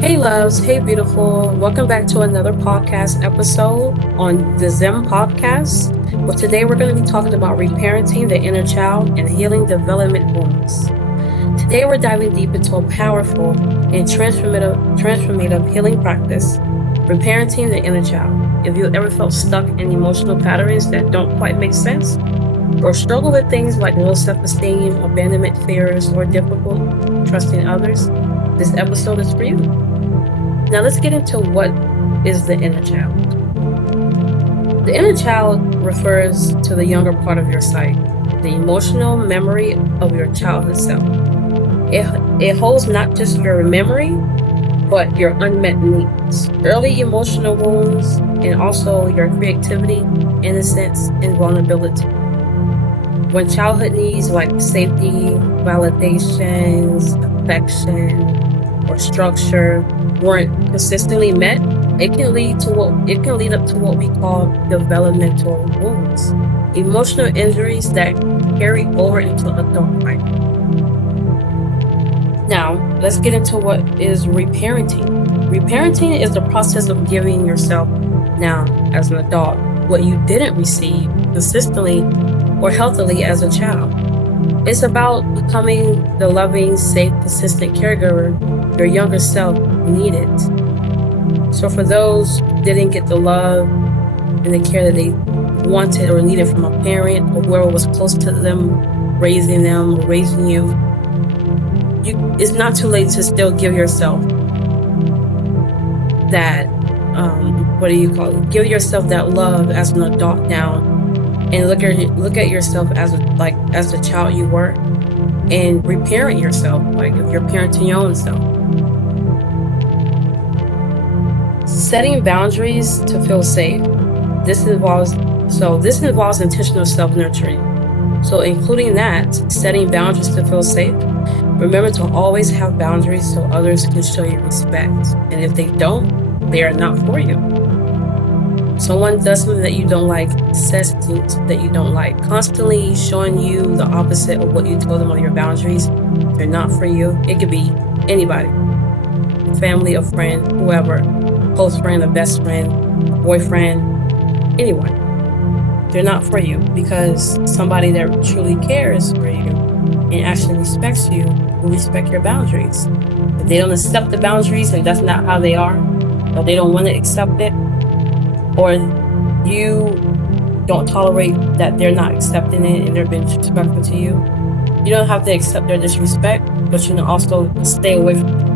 Hey loves, hey beautiful. Welcome back to another podcast episode on the Zim podcast. Well, today we're going to be talking about reparenting the inner child and healing development wounds. Today we're diving deep into a powerful and transformative healing practice, reparenting the inner child. If you ever felt stuck in emotional patterns that don't quite make sense, or struggle with things like low self-esteem, abandonment fears, or difficult trusting others, this episode is for you. Now let's get into what is the inner child. The inner child refers to the younger part of your psyche, the emotional memory of your childhood self. It holds not just your memory, but your unmet needs, early emotional wounds, and also your creativity, innocence, and vulnerability. When childhood needs like safety, validations, affection, or structure weren't consistently met, it can lead up to what we call developmental wounds, emotional injuries that carry over into adult life. Now, let's get into what is reparenting. Reparenting is the process of giving yourself, now as an adult, what you didn't receive consistently or healthily as a child. It's about becoming the loving, safe, consistent caregiver your younger self needed. So for those who didn't get the love and the care that they wanted or needed from a parent or whoever was close to them, raising you, it's not too late to still give yourself that, give yourself that love as an adult now, and look at yourself as the child you were, and reparent yourself like if you're parenting your own self. Setting boundaries to feel safe. This involves intentional self-nurturing. So including that, setting boundaries to feel safe. Remember to always have boundaries so others can show you respect. And if they don't, they are not for you. Someone does something that you don't like, says things that you don't like, constantly showing you the opposite of what you told them on your boundaries. They're not for you. It could be anybody. Family, a friend, whoever. Close friend, a best friend, boyfriend, anyone. They're not for you, because somebody that truly cares for you and actually respects you will respect your boundaries. If they don't accept the boundaries and that's not how they are, or they don't want to accept it, or you don't tolerate that they're not accepting it and they're being disrespectful to you, you don't have to accept their disrespect, but you can also stay away from it.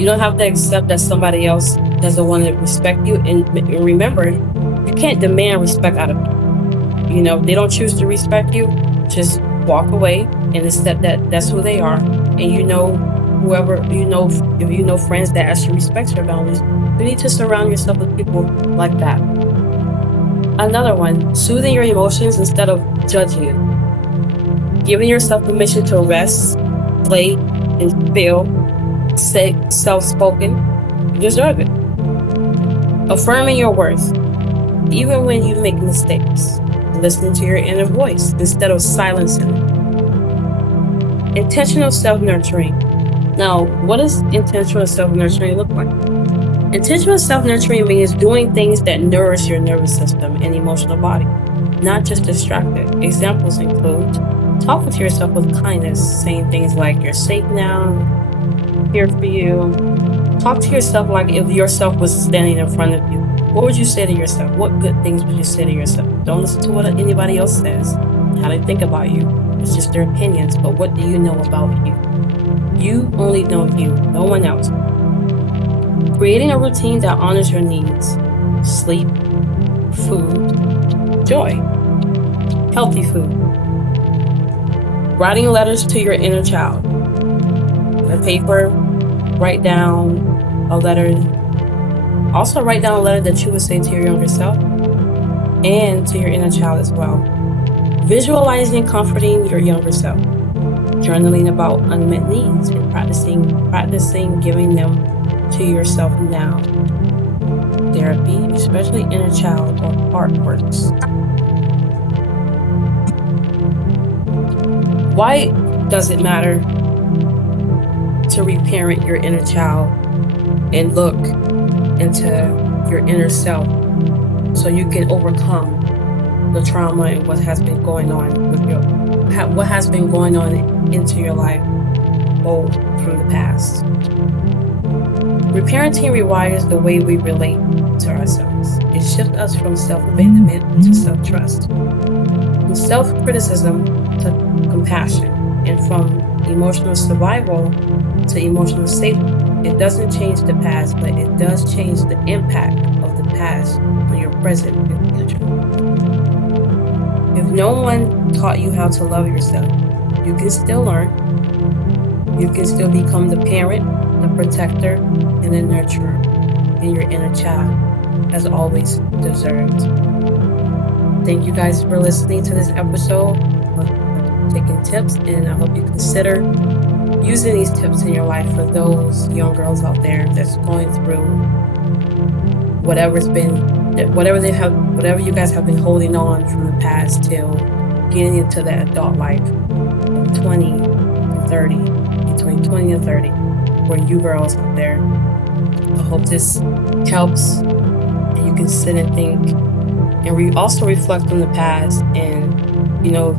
You don't have to accept that somebody else doesn't want to respect you. And remember, you can't demand respect out of them. They don't choose to respect you, just walk away and accept that that's who they are. And if you know friends that actually respect your boundaries, you need to surround yourself with people like that. Another one, soothing your emotions instead of judging you. Giving yourself permission to rest, play, and feel. Say self-spoken, you deserve it. Affirming your worth, even when you make mistakes. Listening to your inner voice instead of silencing it. Intentional self-nurturing. Now, what does intentional self-nurturing look like? Intentional self-nurturing means doing things that nourish your nervous system and emotional body, not just distract it. Examples include talking to yourself with kindness, saying things like, "You're safe now, here for you." Talk to yourself like if yourself was standing in front of you. What would you say to yourself? What good things would you say to yourself? Don't listen to what anybody else says, how they think about you. It's just their opinions, but what do you know about you? You only know you, no one else. Creating a routine that honors your needs. Sleep, food, joy, healthy food. Writing letters to your inner child. A paper, write down a letter. Also write down a letter that you would say to your younger self and to your inner child as well. Visualizing comforting your younger self. Journaling about unmet needs and practicing giving them to yourself now. Therapy, especially inner child or heart works. Why does it matter to reparent your inner child and look into your inner self so you can overcome the trauma and what has been going on with what has been going on into your life from the past. Reparenting rewires the way we relate to ourselves. It shifts us from self-abandonment to self-trust, from self-criticism to compassion, and from emotional survival to emotional safety. It doesn't change the past, but it does change the impact of the past on your present and future. If no one taught you how to love yourself, you can still learn. You can still become the parent, the protector, and the nurturer in your inner child, as always deserved. Thank you guys for listening to this episode of Taking Tips, and I hope you consider using these tips in your life for those young girls out there that's going through whatever you guys have been holding on from the past till getting into that adult life from 20 to 30, between 20 and 30, for you girls out there. I hope this helps and you can sit and think and also reflect on the past and,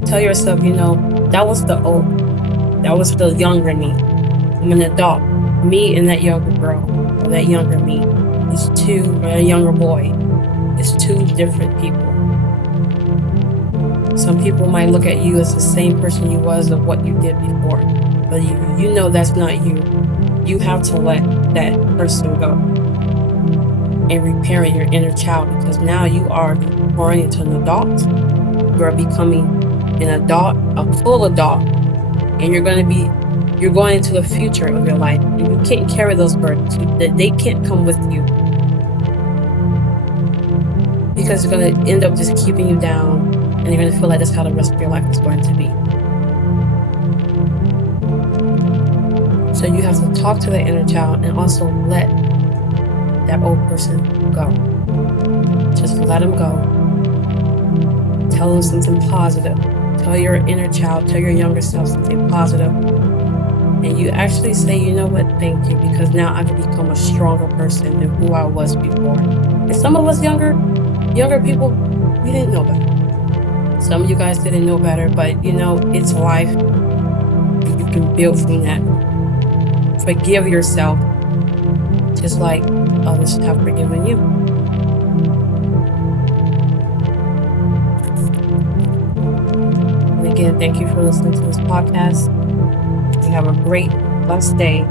tell yourself, that was the younger me. I'm an adult. Me and that younger girl or that younger me or a younger boy is two different people. Some people might look at you as the same person you was of what you did before, but you know that's not you. You have to let that person go and reparent your inner child, because now you are growing into an adult. You are becoming an adult, a full adult, and you're going into the future of your life, and you can't carry those burdens. They can't come with you, because it's going to end up just keeping you down, and you're going to feel like that's how the rest of your life is going to be. So you have to talk to the inner child and also let that old person go. Just let him go. Tell him something positive. Tell your inner child, tell your younger self something positive. And you actually say, you know what, thank you, because now I can become a stronger person than who I was before. And some of us younger people, we didn't know better. Some of you guys didn't know better, but it's life. And you can build from that. Forgive yourself, just like others have forgiven you. And again, thank you for listening to this podcast. You have a great, blessed day.